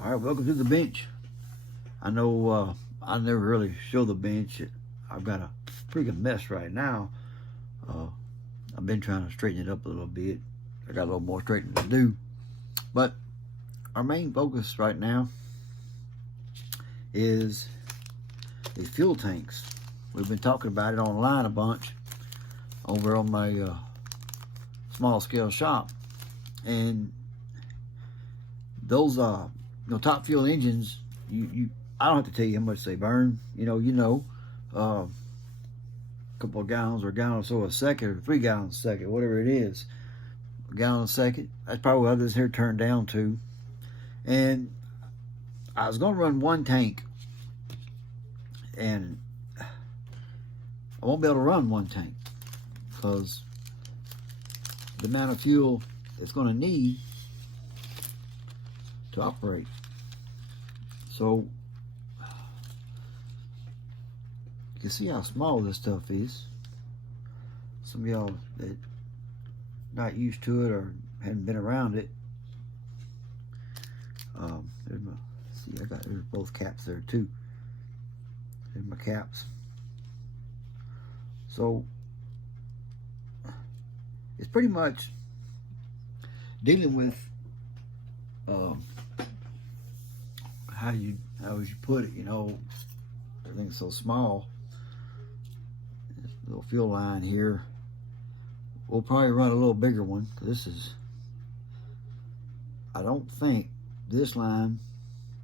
All right, welcome to the bench. I know I never really show the bench. I've got a freaking mess right now. Uh, I've been trying to straighten it up a little bit. I got a little more straightening to do. But our main focus right now is these fuel tanks. We've been talking about it online a bunch over on my small scale shop. And those top fuel engines, I don't have to tell you how much they burn. A couple of gallons or a gallon or so a second, or 3 gallons a second, whatever it is. A gallon a second. That's probably what this here turned down to. And I was going to run one tank, and I won't be able to run one tank because the amount of fuel it's going to need to operate. So you can see how small this stuff is. Some of y'all that not used to it or hadn't been around it. There's both caps there too. There's my caps. So it's pretty much dealing with how would you put it? Everything's so small. This little fuel line here. We'll probably run a little bigger one. I don't think this line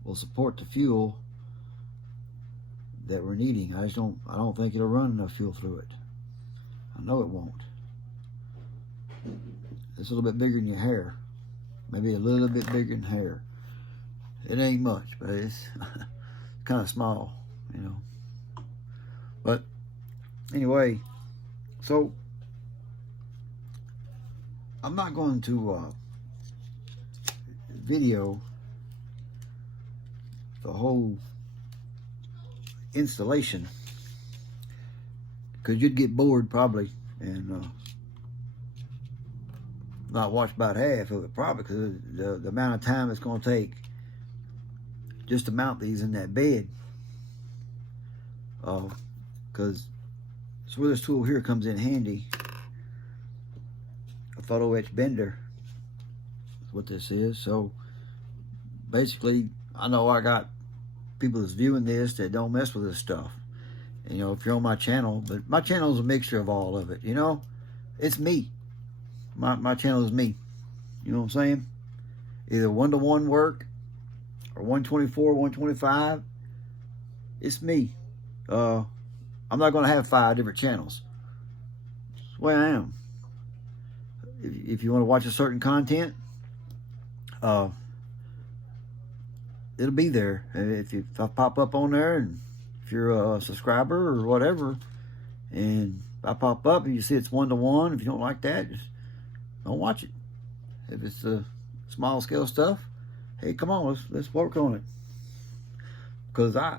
will support the fuel that we're needing. I don't think it'll run enough fuel through it. I know it won't. It's a little bit bigger than your hair. Maybe a little bit bigger than hair. It ain't much, but it's kind of small, But anyway, so I'm not going to video the whole installation because you'd get bored probably and not watch about half of it probably because the amount of time it's going to take just to mount these in that bed. Because that's where this tool here comes in handy. A photo etch bender is what this is. So basically, I know I got people that's viewing this that don't mess with this stuff. And, if you're on my channel, but my channel is a mixture of all of it. It's me. My channel is me. You know what I'm saying? Either 1-to-1 work or 124, 125. It's me. I'm not going to have 5 different channels. That's the way I am. If you want to watch a certain content, it'll be there. If I pop up on there, and if you're a subscriber or whatever, and I pop up and you see it's 1-to-1, if you don't like that, just don't watch it. If it's small scale stuff, hey, come on, let's work on it. Because I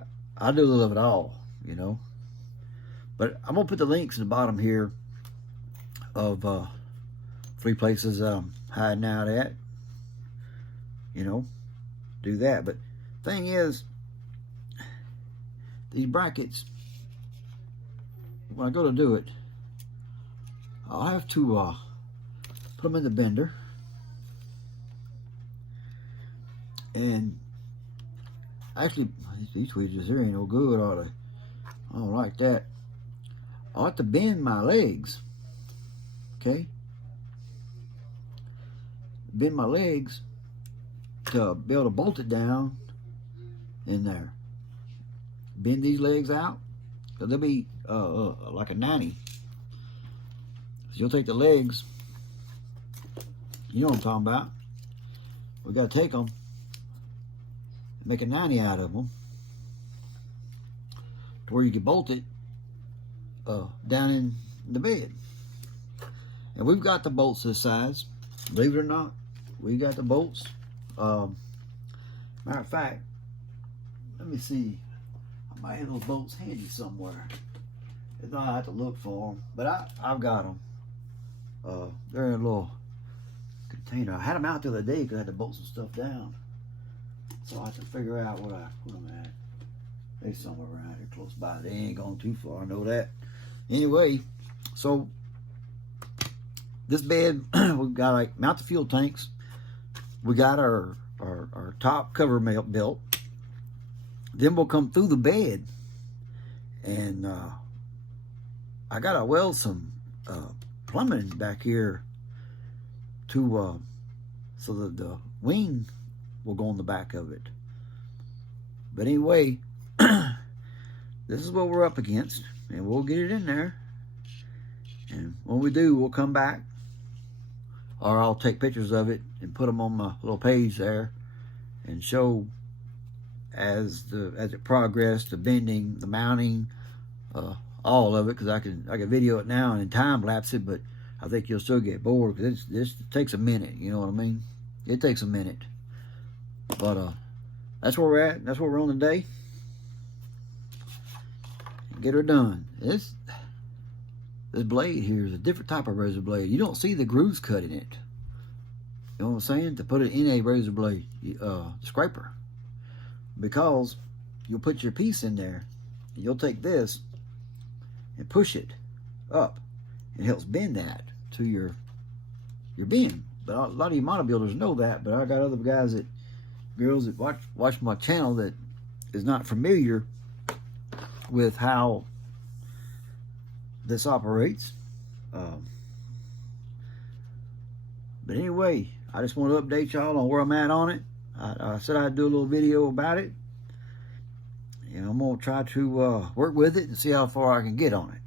do a little of it all, But I'm gonna put the links in the bottom here of 3 places I'm hiding out at. Do that. But thing is, these brackets, when I go to do it, I'll have to put them in the bender. And actually, these tweezers here ain't no good, are they? I don't like that. I'll have to bend my legs. Okay? Bend my legs to be able to bolt it down in there. Bend these legs out. So they'll be like a 90. So you'll take the legs. You know what I'm talking about. We got to take them. Make a 90 out of them to where you can bolt it down in the bed. And we've got the bolts this size. Believe it or not, we got the bolts. Matter of fact, let me see. I might have those bolts handy somewhere. If not, I have to look for them. But I've got them. They're in a little container. I had them out the other day because I had to bolt some stuff down. So I have to figure out what I'm at. They somewhere around here close by. They ain't going too far, I know that. Anyway, so this bed, we got like mount the fuel tanks. We got our top cover built. Then we'll come through the bed, and I gotta weld some plumbing back here to so that the wing will go on the back of it. But anyway, this is what we're up against, and we'll get it in there. And when we do, we'll come back, or I'll take pictures of it and put them on my little page there and show as it progressed, the bending, the mounting, all of it, because I can video it now and time lapse it, but I think you'll still get bored because this takes a minute. You know what I mean? It takes a minute. But that's where we're at. That's where we're on today. Get her done. This blade here is a different type of razor blade. You don't see the grooves cut in it. You know what I'm saying? To put it in a razor blade scraper, because you'll put your piece in there, and you'll take this and push it up. It helps bend that to your bend. But a lot of you model builders know that, but I got other girls that watch my channel that is not familiar with how this operates. But anyway, I just want to update y'all on where I'm at on it. I said I'd do a little video about it, and I'm gonna try to work with it and see how far I can get on it.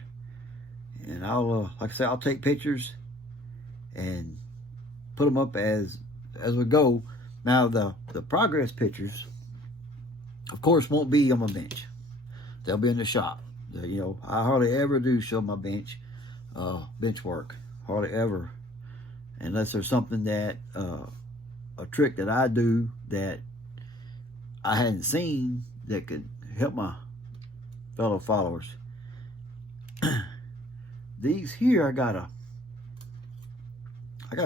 And I'll, like I said, I'll take pictures and put them up as we go. Now the progress pictures, of course, won't be on my bench. They'll be in the shop. You know, I hardly ever do show my bench work, hardly ever, unless there's something that a trick that I do that I hadn't seen that could help my fellow followers. These here, I gotta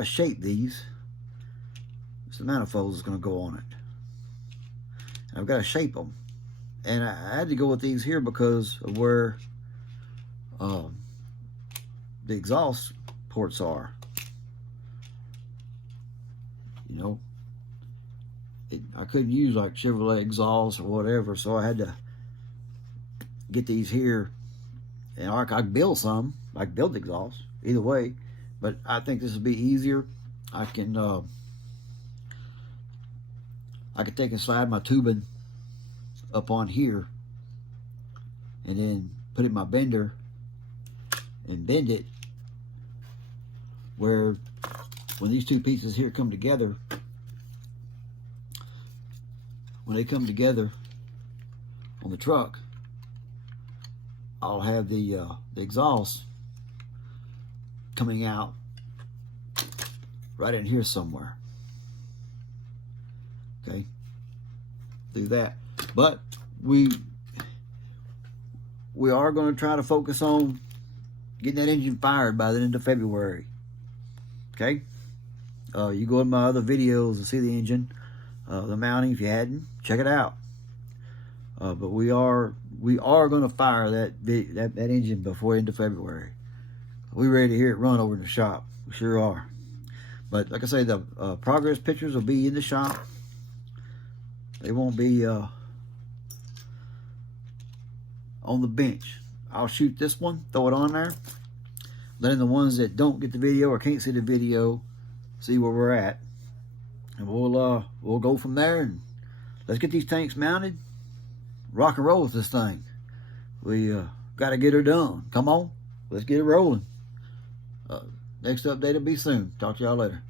shape these. It's the manifold is gonna go on it, and I've got to shape them. And I had to go with these here because of where the exhaust ports are. You know, I couldn't use like Chevrolet exhaust or whatever, so I had to get these here. And I could build some, I could build exhaust, either way. But I think this will be easier. I can take and slide my tubing up on here, and then put it in my bender and bend it where when these two pieces here come together, when they come together on the truck, I'll have the exhaust coming out right in here somewhere. Okay, do that. But we are going to try to focus on getting that engine fired by the end of February. Okay, you go in my other videos and see the engine, the mounting. If you hadn't, check it out. But we are going to fire that engine before the end of February. We ready to hear it run over in the shop. We sure are. But like I say, the progress pictures will be in the shop. They won't be on the bench. I'll shoot this one, throw it on there, letting the ones that don't get the video or can't see the video see where we're at, and we'll go from there. And let's get these tanks mounted, rock and roll with this thing. We got to get her done. Come on, let's get it rolling. Next update will be soon. Talk to y'all later.